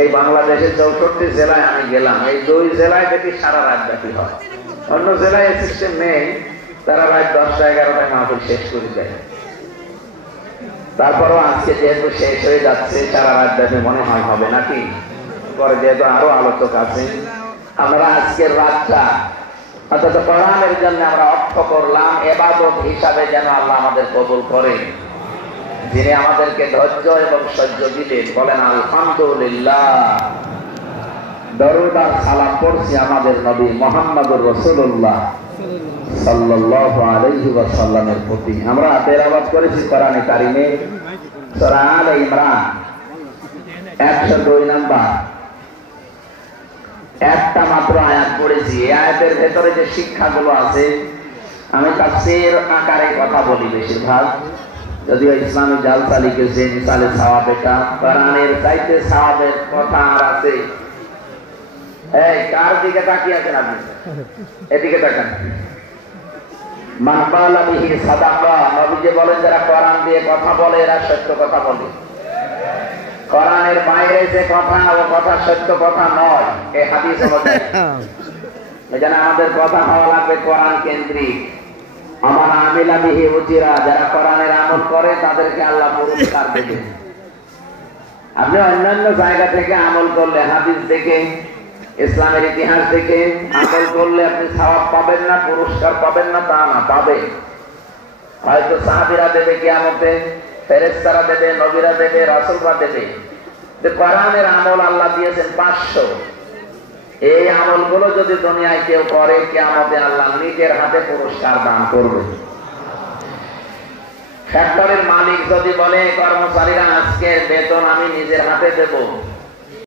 এই বাংলাদেশের 64 জেলায় আমি গেলাম, এই 2 জেলায় দেখি সারা রাত ব্যাপী হয়। অন্য জেলায় এই সিস্টেম নেই, তারা রাত 10টা 11টায় মাহফিল শেষ করে দেয়। তারপরও আজকে যেহেতু শেষ হয়ে যাচ্ছে, সারা রাত ব্যাপী মনে হয় হবে নাকি, পরে যেহেতু আরো আলোচক আছে, আমরা আজকের রাতটা অর্থাৎ কোরআনের জন্য আমরা অর্থ করলাম ইবাদত হিসাবে, যেন আল্লাহ আমাদের কবুল করেন। যিনি আমাদেরকে ধৈর্য এবং সহ্য দিলেন, বলেন আলহামদুলিল্লাহ। দরুদ আর সালাম পড়ছি আমাদের নবী মুহাম্মদুর রাসূলুল্লাহ সাল্লাল্লাহু আলাইহি ওয়াসাল্লামের প্রতি। আমরা তেলাওয়াত করেছি কোরআনে কারিমে সূরা আলে ইমরান 102 নাম্বার, একটা মাত্র আয়াত পড়েছি। এই আয়াতের ভেতরে যে শিক্ষাগুলো আছে, আমি তাফসীর আকারে কথা বলি বেশিরভাগ, যদিও ইসলামী জালসা লিখেছে মিসালে সওয়াব, এটা কোরআনের চাইতে সওয়াবের কথা আর আছে। এই কার দিকে তাকিয়ে আছেন আপনি? এদিকে তাকান। মান ক্বালা বিহি সাদাকা, নবীজি বলেন যারা কোরআন দিয়ে কথা বলে এরা সত্য কথা বলে। কোরআনের বাইরে যে কথা, ও কথা সত্য কথা নয়, এই হাদিস অনুযায়ী। এজন্য আমাদের কথা হওয়া লাগবে কোরআন কেন্দ্রিক। আমার আমিলা বিহি উজিরা, যারা কোরআনের আমল করে তাদেরকে আল্লাহ পুরস্কার দেবে। আপনি অন্যান্য জায়গা থেকে আমল করলে, হাদিস দেখে, ইসলামের ইতিহাস দেখে আমল করলে আপনি সওয়াব পাবেন না, পুরস্কার পাবেন না তা না, পাবেন। হয়তো সাহাবীরা দেবে কিয়ামতে, ফেরেশতারা দেবে, নবীরা দেবে, রাসূলরা দেবে। কোরআনের আমল আল্লাহ দিয়েছেন 500। এই আমলগুলো যদি দুনিয়ায় কেউ করে, কিয়ামতে আল্লাহ নিজের হাতে পুরস্কার দান করবে। ফ্যাক্টরির মালিক যদি বলে কর্মচারীরা আজকের বেতন আমি নিজের হাতে দেব,